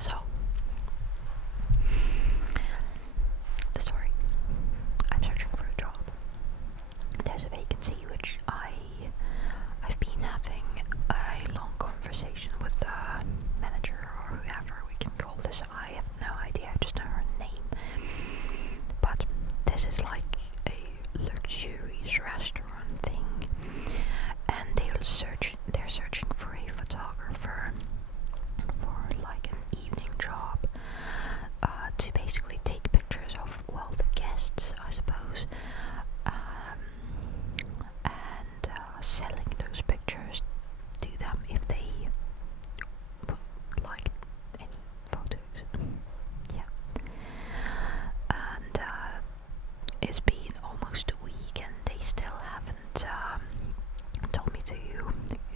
So, the story. I'm searching for a job. There's a vacancy which I've been having a long conversation with the manager or whoever we can call this. I have no idea, I just know her name. But this is like a luxurious restaurant thing, and they're searching for a photographer for like an evening job, to basically take pictures of, well, the guests, I suppose, and selling those pictures to them if they put like any photos. Yeah. And it's been almost a week and they still haven't told me to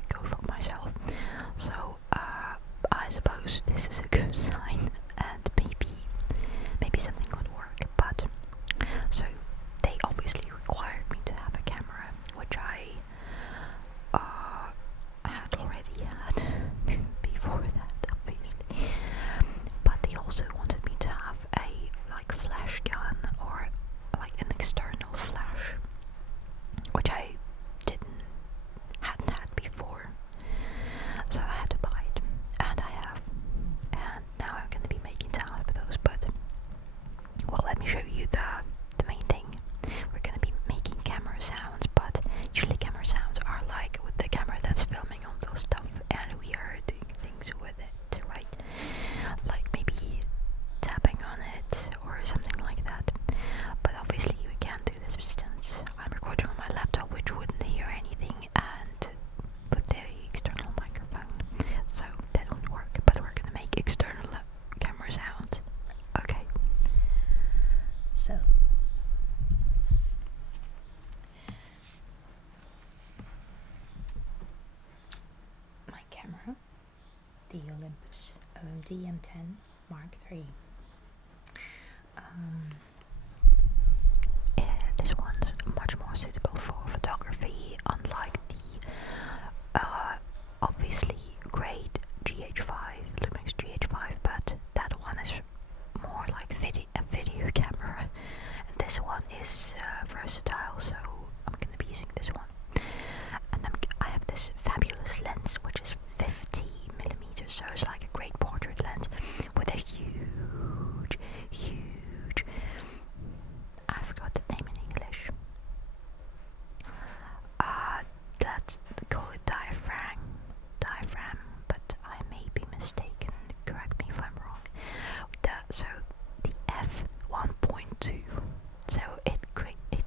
go fuck myself. So I suppose this is a good sign, and maybe something could work. But so they obviously required me to have a camera, which I had already had before that, obviously. But they also wanted me to have a like flash gun or like an external flash, which I hadn't had before. So I had to buy it, and I have, and now I'm gonna be making sounds with those. But well, let me show you the main thing. We're gonna be making camera sounds, but usually camera sounds are like with the camera that's filming on those stuff, and we are doing things with it, right? Like maybe tapping on it or something like that. But obviously we can't do this since I'm recording on my laptop, which wouldn't hear anything, and with the external microphone, so that won't work. But we're gonna make external camera sounds. Okay. So my camera, the Olympus OMD M10 Mark III. This one's much more suitable for photography, unlike the obviously great GH5, Lumix GH5, but that one is more like a video camera, and this one is versatile, so I'm gonna be using this one. And I have this fabulous lens, which is 50mm, so it's like a great portrait lens with a huge, I forgot the name in English. Let's call it diaphragm, but I may be mistaken. Correct me if I'm wrong. So the f1.2. So it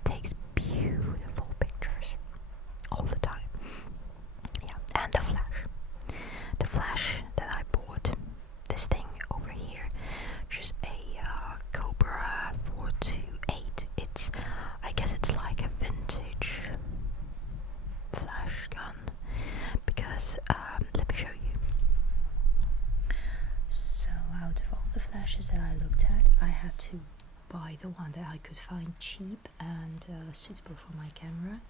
takes beautiful pictures all the time. Yeah, and the flash that I bought, this thing over here, just a Cobra 428. I guess it's like a vintage flash gun, because let me show you. So out of all the flashes that I looked at, I had to buy the one that I could find cheap and suitable for my camera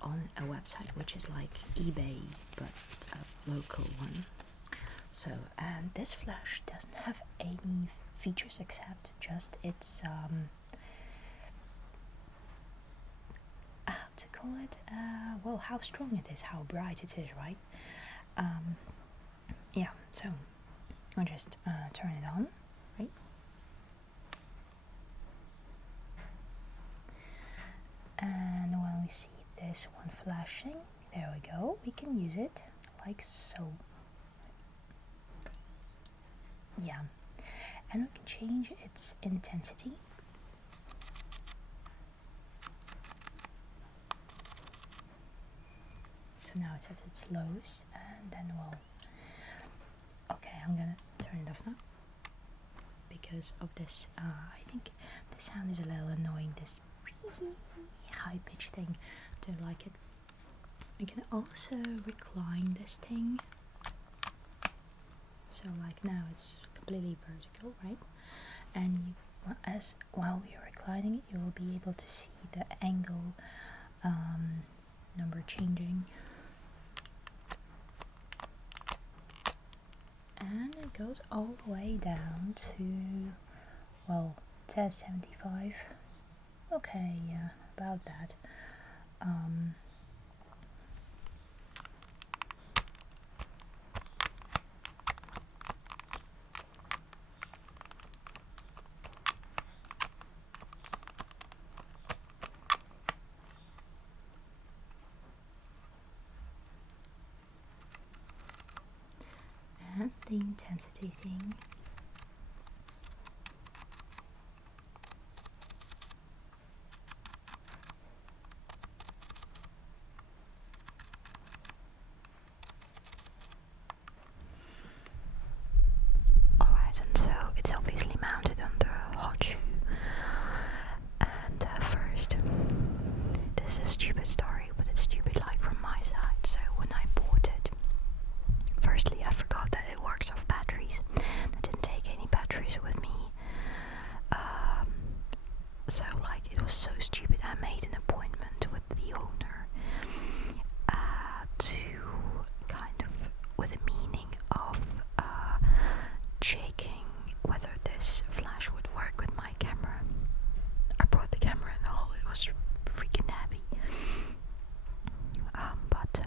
on a website which is like eBay, but a local one. So, and this flash doesn't have any features except just its how to call it, well, how strong it is, how bright it is, right? Yeah, so I'll just turn it on, right? And when we see this one flashing, there we go, we can use it like so. Yeah, and we can change its intensity. So now it's at its lowest, and then we'll, okay, I'm gonna turn it off now because of this. I think the sound is a little annoying, this really high pitched thing. Don't like it. We can also recline this thing, so like now it's completely vertical, right? And while you're reclining it, you will be able to see the angle number changing, and it goes all the way down to, well, it says 75. Okay, yeah, about that. And the intensity thing. Alright, and so it's obviously mounted on the hot shoe. And first, this is a stupid story, but it's stupid like from my side. So when I bought it, firstly I forgot that it works off batteries. I didn't take any batteries with me. So like it was so stupid. I made an appointment with the owner to kind of with a meaning of checking whether this flash would work with my camera. I brought the camera and all, it was freaking heavy. But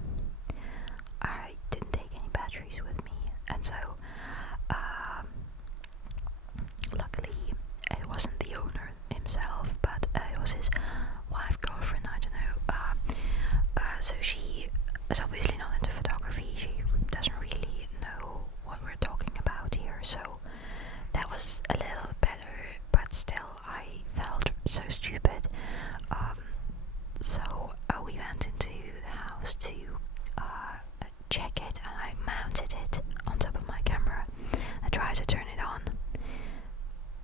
I didn't take any batteries with me, and so luckily it wasn't the owner himself, but it was his wife, girlfriend, I don't know. So she is obviously not into photography. She doesn't really know what we're talking about here, so that was a little better, but still I felt so stupid. So we went into the house to check it, and I mounted it on top of my camera. I tried to turn it on,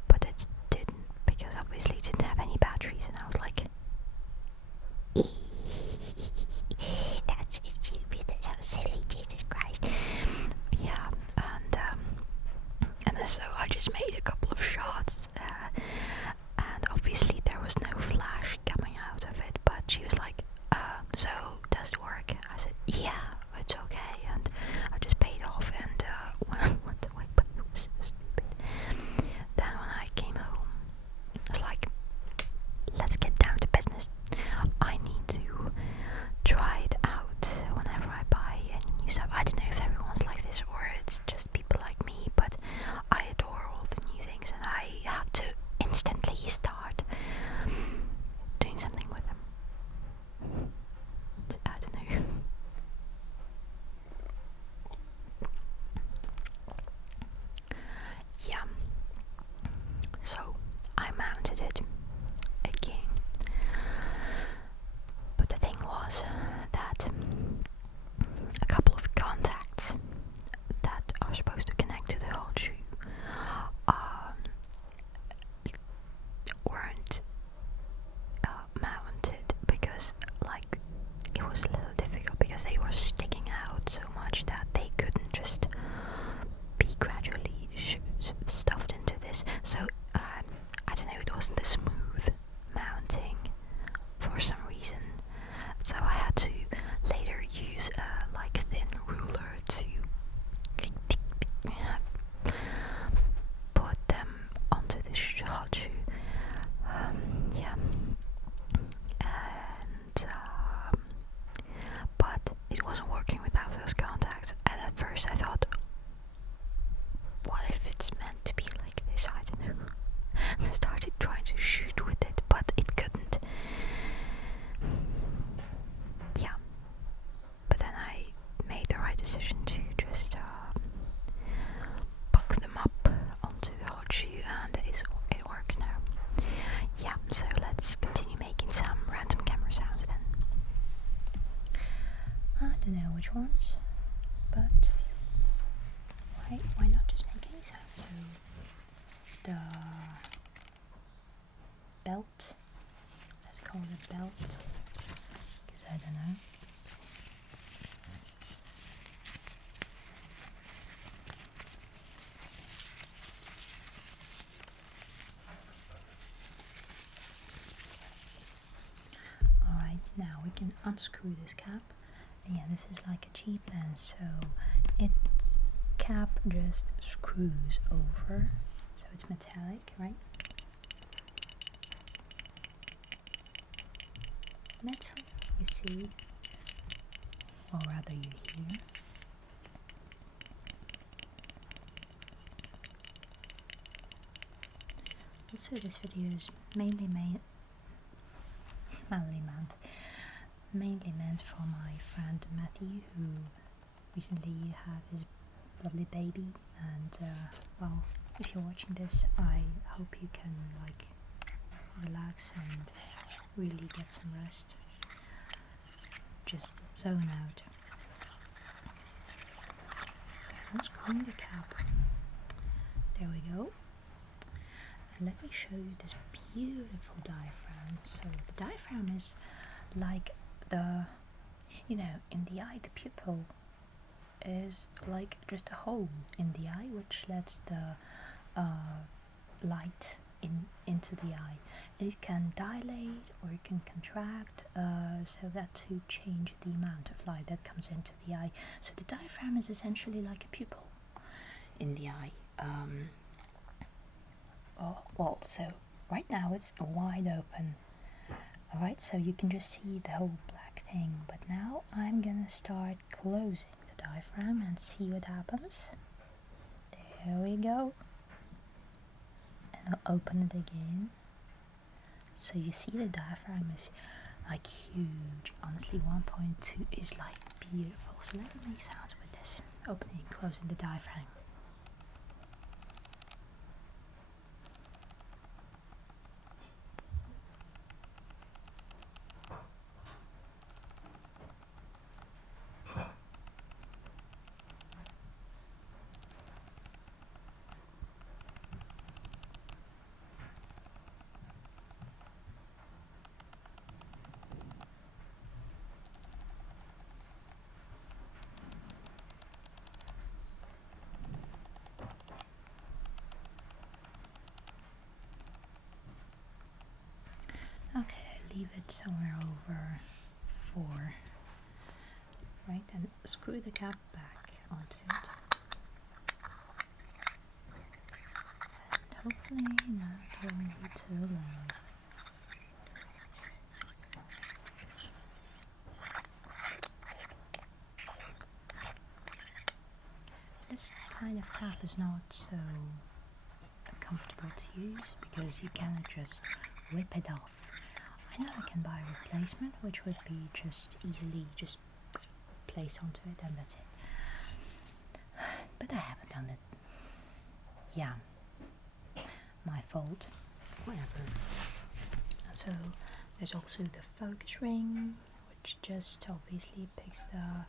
but it didn't, because obviously it didn't have any batteries, and I was like, that's so stupid, that's so silly, Jesus Christ. Yeah, and so I just made a couple of shots, and obviously there was no flash coming out of it, but she was like, so does it work? I said, yeah, it's okay, and I just paid off and went away, but it was so stupid. Then when I came home, I was like, let's get down to business. I need to try it out whenever I buy any new stuff. I don't know if everyone's like this or it's just people like me, but I adore all the new things, and I have to instantly start doing something with them. I don't know. Yeah. So I mounted it again. But the thing was that a couple of contacts that are supposed to connect to the hot shoe weren't mounted, because like it was a little difficult, because they were sticking out so much that they couldn't just be gradually stuffed into this. So I don't know, it wasn't a smooth mounting for some reason, so I had to later use a like thin ruler to put them onto the hot shoe. Yeah, and but it wasn't working without those contacts, and at first I thought, what if it's meant to be like this? I don't know. I started trying to shoot with it, but it couldn't. Yeah, but then I made the right decision to just buck them up onto the hot shoe, and it works now. Yeah, so let's continue making some random camera sounds then. I don't know which ones, but why not just make any sounds? So the belt, let's call it belt, because I don't know. Alright, now we can unscrew this cap. Yeah, this is like a cheap lens, so its cap just screws over, so it's metallic, right? Metal, you see, or rather you hear. Also, this video is mainly meant for my friend Matthew, who recently had his lovely baby, and well, if you're watching this, I hope you can like relax and really get some rest. Just zone out. So unscrewing the cap. There we go. And let me show you this beautiful diaphragm. So the diaphragm is like the, you know, in the eye, the pupil is like just a hole in the eye which lets the light into the eye. It can dilate or it can contract, so that to change the amount of light that comes into the eye. So the diaphragm is essentially like a pupil in the eye. Well, so right now it's wide open. Alright, so you can just see the whole black thing, but now I'm gonna start closing the diaphragm and see what happens. There we go. And I'll open it again. So you see the diaphragm is like huge. Honestly, 1.2 is like beautiful. So let me make sounds with this. Opening and closing the diaphragm. Okay, leave it somewhere over 4. Right, and screw the cap back onto it. And hopefully not going to be too loud. This kind of cap is not so comfortable to use because you cannot just rip it off. I know I can buy a replacement which would be just easily just placed onto it and that's it. But I haven't done it. Yeah, my fault. Whatever. And so there's also the focus ring, which just obviously picks the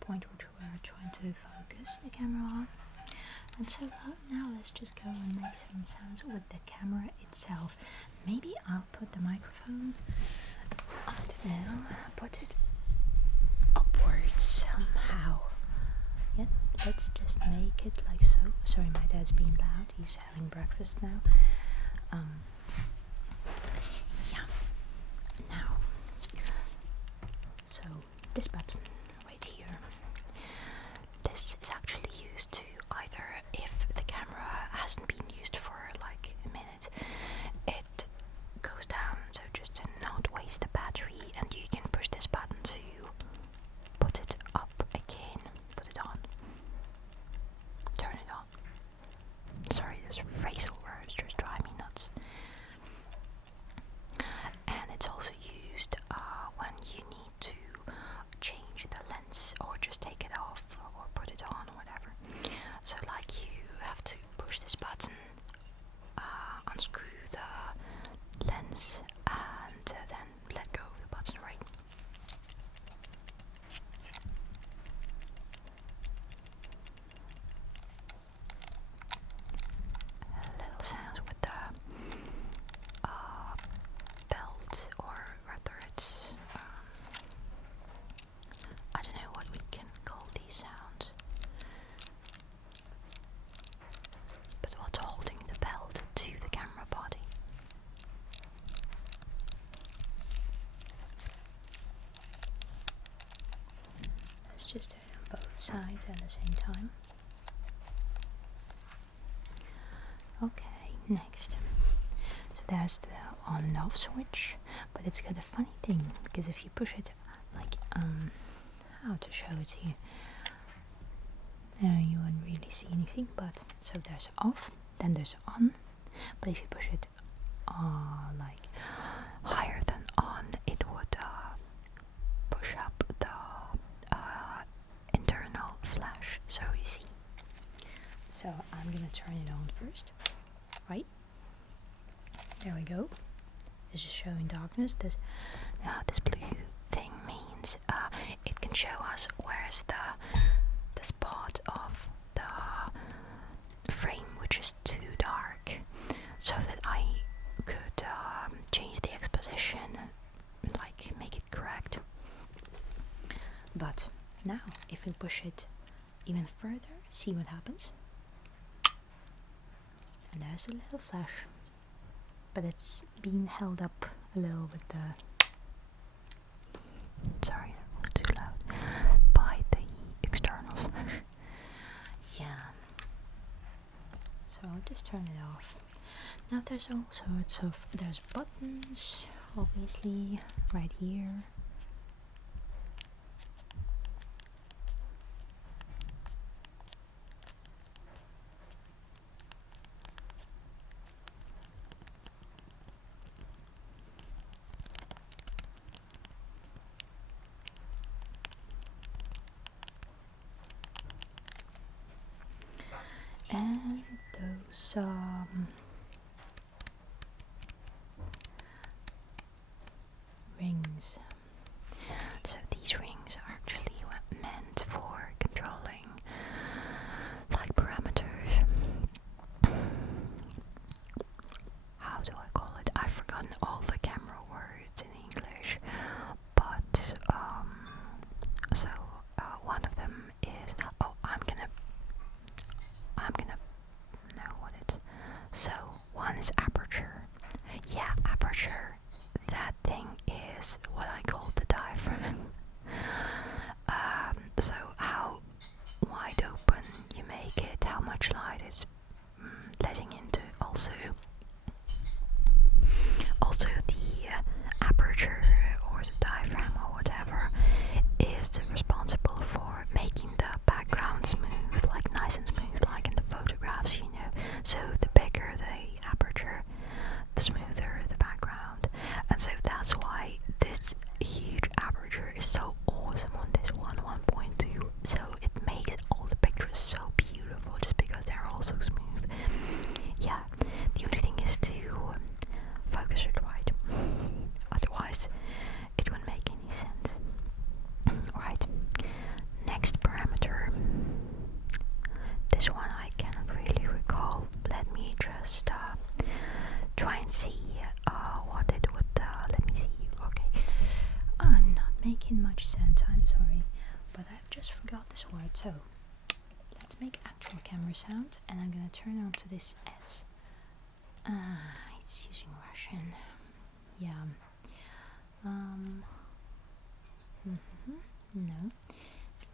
point which we're trying to focus the camera on. And so now let's just go and make some sounds with the camera itself. Maybe I'll put the microphone, I don't know, put it upwards somehow. Yeah, let's just make it like so. Sorry, my dad's being loud, he's having breakfast now. Yeah, now, so this button right here, this is actually used to either, if the camera hasn't been used for like a minute, it goes down, so just to not waste the battery, and you can push this button to put it up again, put it on, turn it on. Sorry, this phrasal words just drive me nuts. And it's also used when you need to change the lens or just take it off or put it on or whatever. So like you have to push this button, unscrew the lens and then let go of the button, right? Little sounds with the belt, or rather it's I don't know what we can call these sounds, but what's holding the belt to the camera body. Let's just do it on both sides at the same time. Okay, next. So there's the on and off switch, but it's got a funny thing because if you push it, like how to show it to you? You won't really see anything, but so there's off, then there's on, but if you push it like Higher than on, it would push up the internal flash. So you see. so I'm gonna turn it on first, right? There we go. This is showing darkness. This blue thing means it can show us where's the spot of the frame which is too dark, so that I could change the exposition and like make it correct. But now, if we push it even further, see what happens. And there's a little flash, but it's being held up a little with the. Sorry, too loud. By the external flash. Yeah. So I'll just turn it off. Now there's all sorts of. There's buttons, obviously, right here. And those rings. So these rings are actually meant for controlling like parameters. How do I call it? I've forgotten all the camera words in English, but so one of them is I'm gonna know what it. So one is aperture. Yeah, aperture. That thing is what I call the diaphragm. So how wide open you make it, how much light it's letting into. Also the aperture or the diaphragm or whatever is responsible for making the background smooth, like nice and smooth, like in the photographs, you know. So the bigger the aperture, the smoother the background. And so that's why this huge aperture is so awesome on this one 1.2. So it makes all the pictures so beautiful just because they're all so smooth. Yeah, the only thing is to focus it right. Otherwise, it wouldn't make any sense. Right. Next parameter. This one I cannot really recall. Let me just try and see what it would. Let me see. Okay. I'm not making much sense, I'm sorry, but I've just forgot this word, so let's make actual camera sound, and I'm gonna turn on to this S. It's using Russian. Yeah. No, it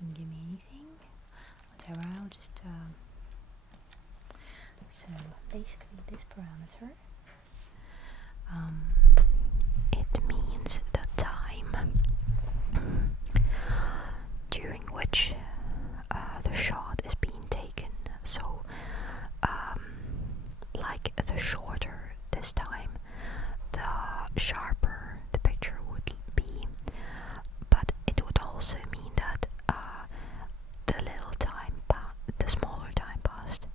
wouldn't give me anything. Whatever, I'll just, so basically this parameter, It means the time during which the shot is being taken. So, like the shorter this time, the sharper the picture would be. But it would also mean that the smaller time passed,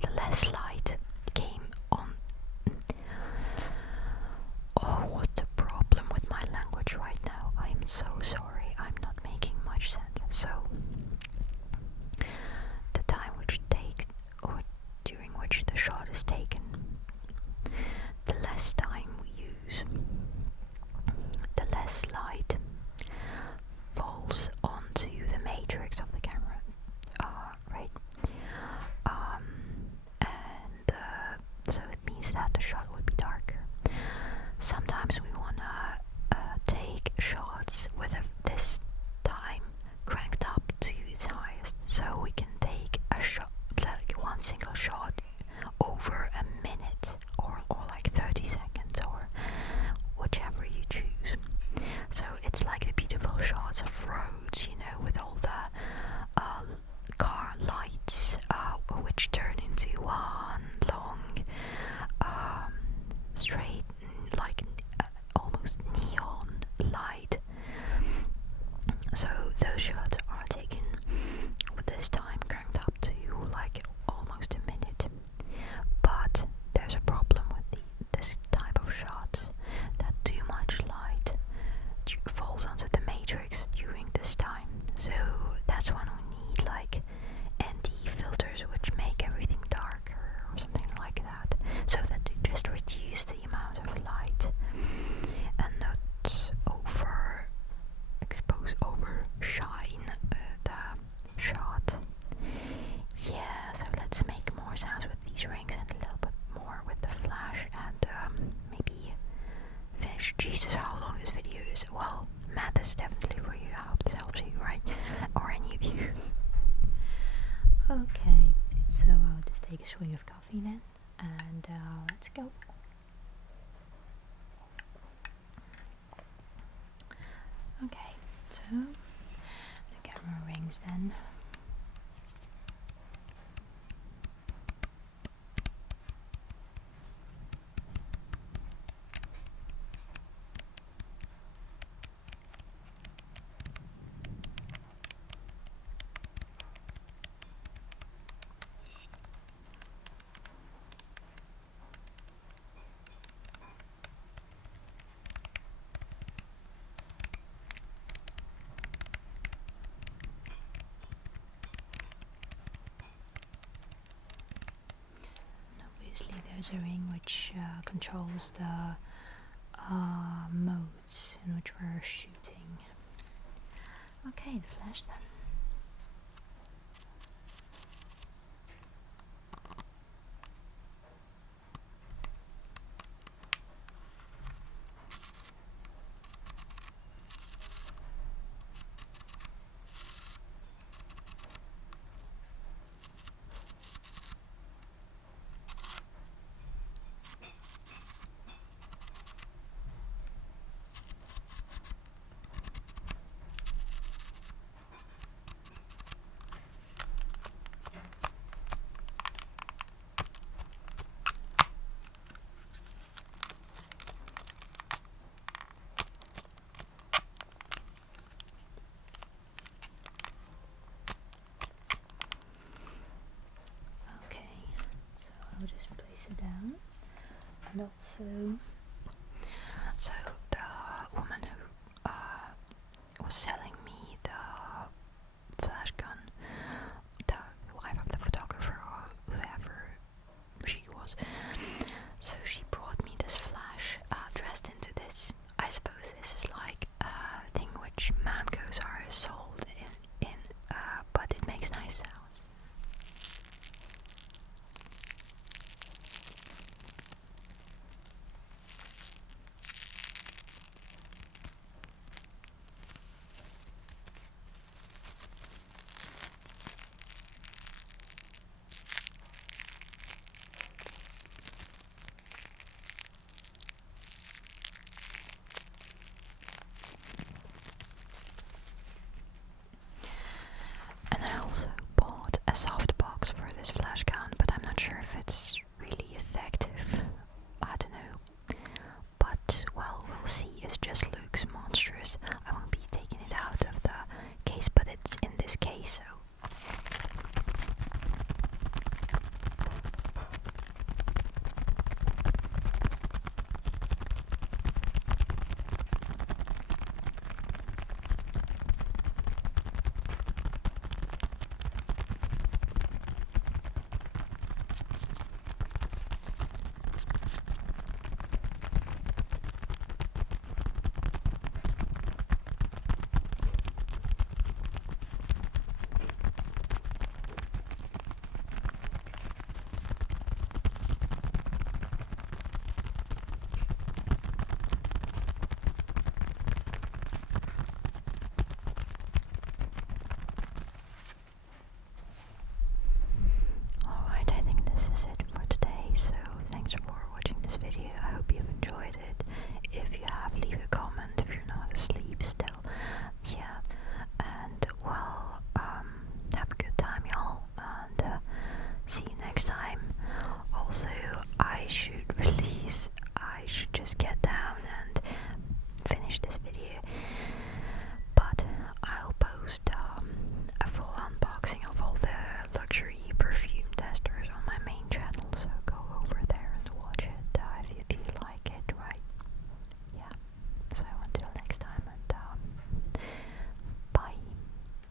the less light came on. Oh, what's the problem with my language right now? I am so sorry, I'm not making much sense. So, the time during which the shot is taken, the less time we use, the less light falls onto the matrix of the camera, right? And so it means that the shot would be darker. Sometimes we wanna take shots with this time cranked up to its highest, so we can take a shot, like one single shot over a minute or like 30 seconds or whichever you choose. So it's like the beautiful shots of roads, you know, with all the car lights, which turn into one long, straight, like almost neon light. So those shots are taken with this time cranked up to like almost a minute. But there's a problem with this type of shots, that too much light falls onto the matrix during this time. So that's when we need like ND filters which make everything darker or something like that, so that they just reduce the amount of light and not overshine the shot. Yeah, so let's make more sounds with these rings and a little bit more with the flash, and maybe finish. Jesus, how long this video is. Well, Matt, this is definitely for you. I hope this helps you, right? Or any of you. Okay, so I'll just take a swig of coffee then, and let's go. Okay, so the camera rings then. Obviously there's a ring which controls the modes in which we're shooting. Okay, the flash then. Okay, so I'll just place it down, and also